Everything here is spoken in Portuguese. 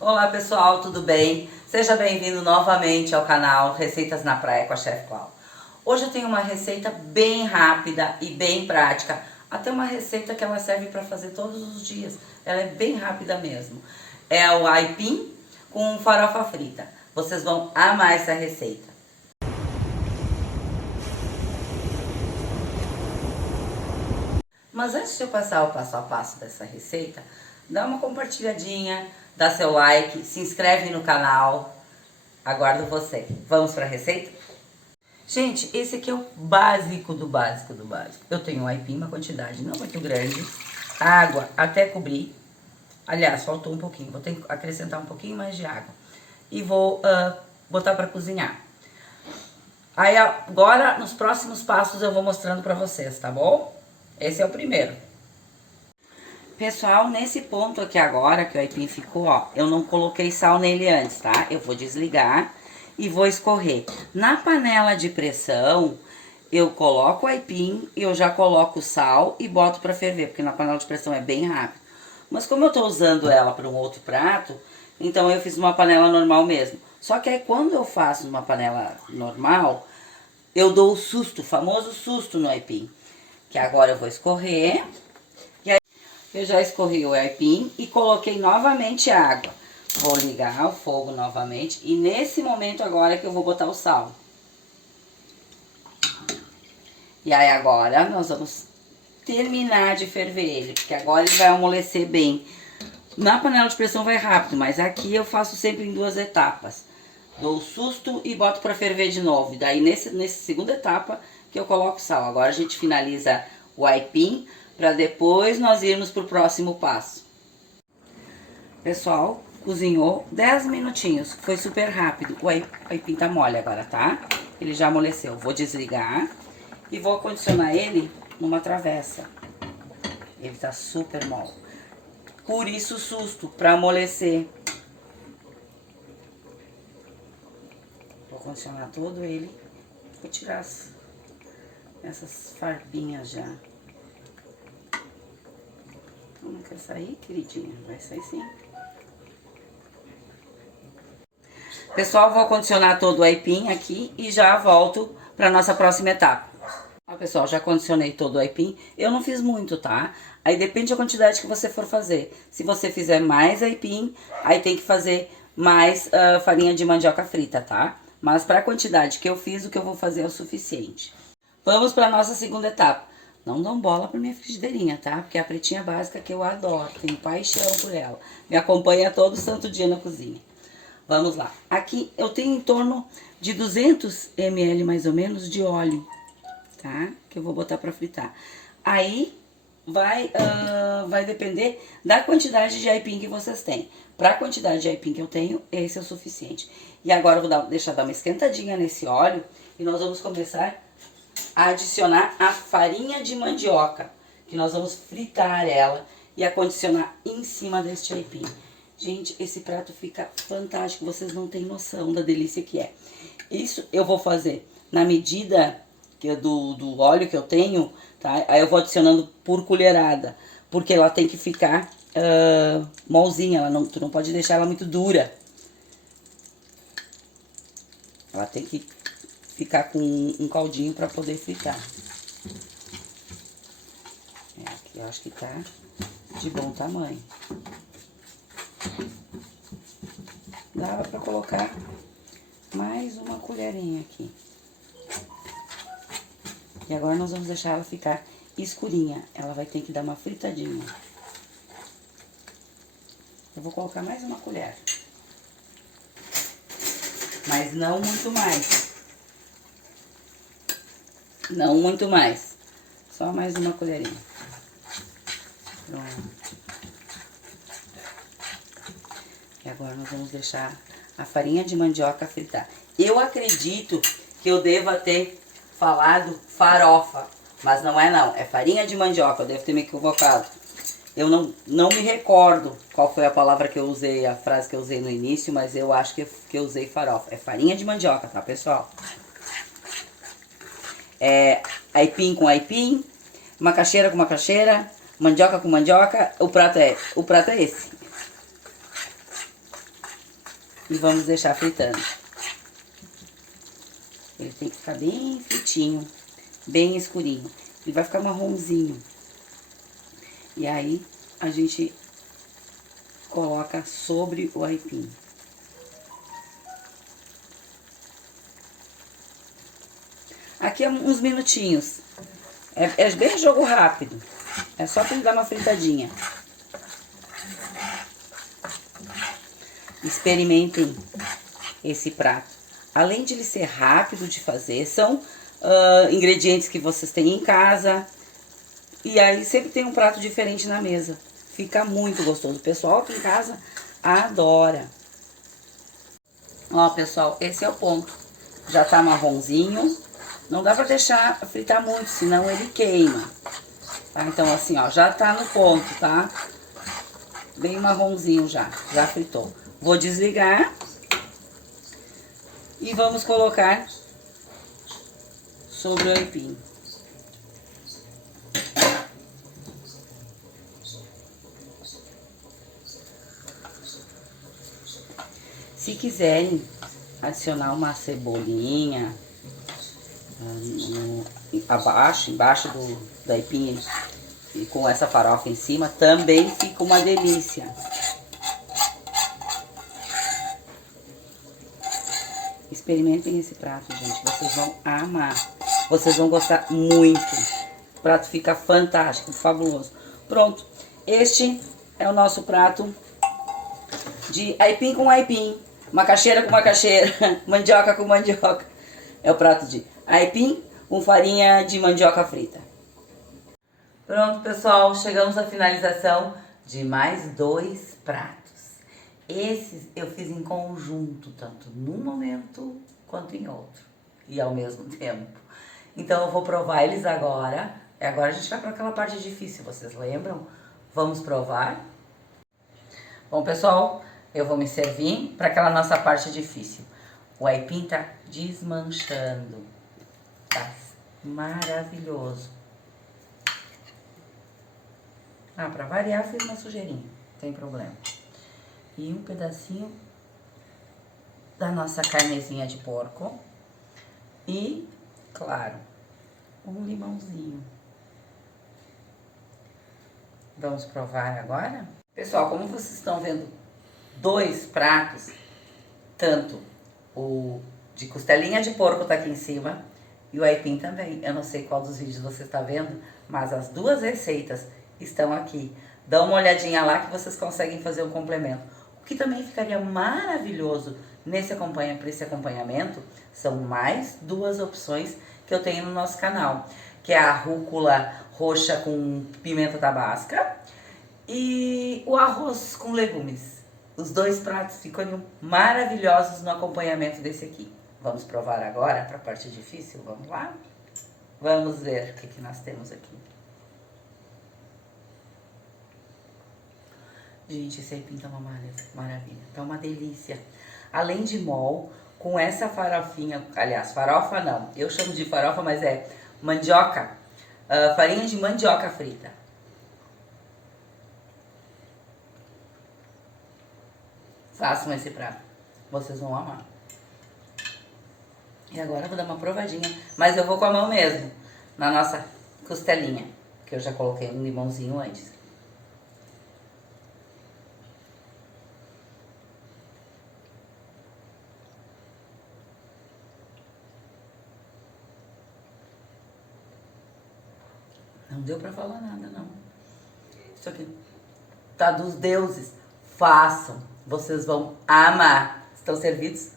Olá pessoal, tudo bem? Seja bem-vindo novamente ao canal Receitas na Praia com a Chef Clau. Hoje eu tenho uma receita bem rápida e bem prática. Até uma receita que ela serve para fazer todos os dias. Ela é bem rápida mesmo. É o aipim com farofa frita. Vocês vão amar essa receita. Mas antes de eu passar o passo a passo dessa receita, dá uma compartilhadinha, dá seu like, se inscreve no canal. Aguardo você. Vamos para a receita? Gente, esse aqui é o básico do básico do básico. Eu tenho um aipim, uma quantidade não muito grande, água até cobrir. Aliás, faltou um pouquinho, vou ter que acrescentar um pouquinho mais de água. E vou botar para cozinhar. Aí agora, nos próximos passos eu vou mostrando para vocês, tá bom? Esse é o primeiro. Pessoal, nesse ponto aqui agora, que o aipim ficou, ó, eu não coloquei sal nele antes, tá? Eu vou desligar e vou escorrer. Na panela de pressão, eu coloco o aipim e eu já coloco o sal e boto pra ferver, porque na panela de pressão é bem rápido. Mas como eu tô usando ela para um outro prato, então eu fiz uma panela normal mesmo. Só que aí quando eu faço numa panela normal, eu dou o susto, o famoso susto no aipim. Que agora eu vou escorrer. E aí eu já escorri o aipim e coloquei novamente água. Vou ligar o fogo novamente. E nesse momento agora que eu vou botar o sal. E aí agora nós vamos terminar de ferver ele. Porque agora ele vai amolecer bem. Na panela de pressão vai rápido, mas aqui eu faço sempre em duas etapas. Dou o susto e boto para ferver de novo. E daí nessa segunda etapa que eu coloco sal. Agora a gente finaliza o aipim para depois nós irmos para o próximo passo. Pessoal, cozinhou 10 minutinhos, foi super rápido. O aipim tá mole agora, tá? Ele já amoleceu. Vou desligar e vou condicionar ele numa travessa. Ele tá super mole. Por isso o susto, para amolecer. Vou condicionar todo ele. Vou tirar essas farpinhas já. Não quer sair, queridinha? Vai sair sim. Pessoal, vou condicionar todo o aipim aqui e já volto para nossa próxima etapa. Ó, pessoal, já condicionei todo o aipim. Eu não fiz muito, tá? Aí depende da quantidade que você for fazer. Se você fizer mais aipim, aí tem que fazer mais farinha de mandioca frita, tá? Mas para a quantidade que eu fiz, o que eu vou fazer é o suficiente. Vamos para a nossa segunda etapa. Não dão bola para minha frigideirinha, tá? Porque é a pretinha básica que eu adoro, tenho paixão por ela. Me acompanha todo santo dia na cozinha. Vamos lá. Aqui eu tenho em torno de 200 ml mais ou menos de óleo, tá? Que eu vou botar para fritar. Aí vai depender da quantidade de aipim que vocês têm. Para a quantidade de aipim que eu tenho, esse é o suficiente. E agora eu vou deixar dar uma esquentadinha nesse óleo e nós vamos começar a adicionar a farinha de mandioca, que nós vamos fritar ela e acondicionar em cima deste aipim. Gente, esse prato fica fantástico, vocês não têm noção da delícia que é. Isso eu vou fazer na medida do óleo que eu tenho, tá? Aí eu vou adicionando por colherada, porque ela tem que ficar molzinha, tu não pode deixar ela muito dura. Ela tem que ficar com um caldinho para poder fritar. Aqui eu acho que tá de bom tamanho. Dava para colocar mais uma colherinha aqui. E agora nós vamos deixar ela ficar escurinha. Ela vai ter que dar uma fritadinha. Eu vou colocar mais uma colher. Mas não muito mais. Não muito mais. Só mais uma colherinha. Pronto. E agora nós vamos deixar a farinha de mandioca fritar. Eu acredito que eu deva ter falado farofa, mas não é não. É farinha de mandioca, eu devo ter me equivocado. Eu não me recordo qual foi a palavra que eu usei, a frase que eu usei no início, mas eu acho que eu usei farofa. É farinha de mandioca, tá, pessoal? É aipim com aipim, macaxeira com macaxeira, mandioca com mandioca. O prato é esse. e vamos deixar fritando. Ele tem que ficar bem fritinho, bem escurinho. Ele vai ficar marronzinho. E aí, a gente coloca sobre o aipim. Aqui é uns minutinhos. É bem jogo rápido. É só pra ele dar uma fritadinha. Experimentem esse prato. Além de ele ser rápido de fazer, são ingredientes que vocês têm em casa. E aí sempre tem um prato diferente na mesa. Fica muito gostoso. O pessoal aqui em casa adora. Ó, pessoal, esse é o ponto. Já tá marronzinho. Não dá pra deixar fritar muito, senão ele queima. Tá? Então, assim, ó, já tá no ponto, tá? Bem marronzinho já fritou. Vou desligar. E vamos colocar sobre o aipim. Se quiserem adicionar uma cebolinha embaixo do aipim e com essa farofa em cima, também fica uma delícia. Experimentem esse prato, gente, vocês vão amar. Vocês vão gostar muito. O prato fica fantástico, fabuloso. Pronto, este é o nosso prato de aipim com aipim, macaxeira com macaxeira, mandioca com mandioca. É o prato de aipim com farinha de mandioca frita. Pronto, pessoal, chegamos à finalização de mais 2 pratos. Esses eu fiz em conjunto, tanto num momento quanto em outro, e ao mesmo tempo. Então eu vou provar eles agora. Agora a gente vai para aquela parte difícil, vocês lembram? Vamos provar? Bom, pessoal, eu vou me servir para aquela nossa parte difícil. O aipim tá desmanchando. Tá maravilhoso. Ah, para variar, fiz uma sujeirinha, não tem problema. E um pedacinho da nossa carnezinha de porco. E, claro, um limãozinho. Vamos provar agora? Pessoal, como vocês estão vendo, 2 pratos, tanto o de costelinha de porco tá aqui em cima e o aipim também. Eu não sei qual dos vídeos você está vendo, mas as 2 receitas estão aqui. Dá uma olhadinha lá que vocês conseguem fazer um complemento. O que também ficaria maravilhoso para esse acompanhamento são mais 2 opções que eu tenho no nosso canal, que é a rúcula roxa com pimenta tabasca e o arroz com legumes. Os 2 pratos ficam maravilhosos no acompanhamento desse aqui. Vamos provar agora para a parte difícil? Vamos lá? Vamos ver o que nós temos aqui. Gente, esse aipim tá uma maravilha, tá uma delícia. Além de mol, com essa farofinha, aliás, farofa não, eu chamo de farofa, mas é mandioca, farinha de mandioca frita. Façam esse prato, vocês vão amar. E agora eu vou dar uma provadinha, mas eu vou com a mão mesmo, na nossa costelinha, que eu já coloquei um limãozinho antes. Não deu pra falar nada, não. Isso aqui tá dos deuses. Façam. Vocês vão amar. Estão servidos?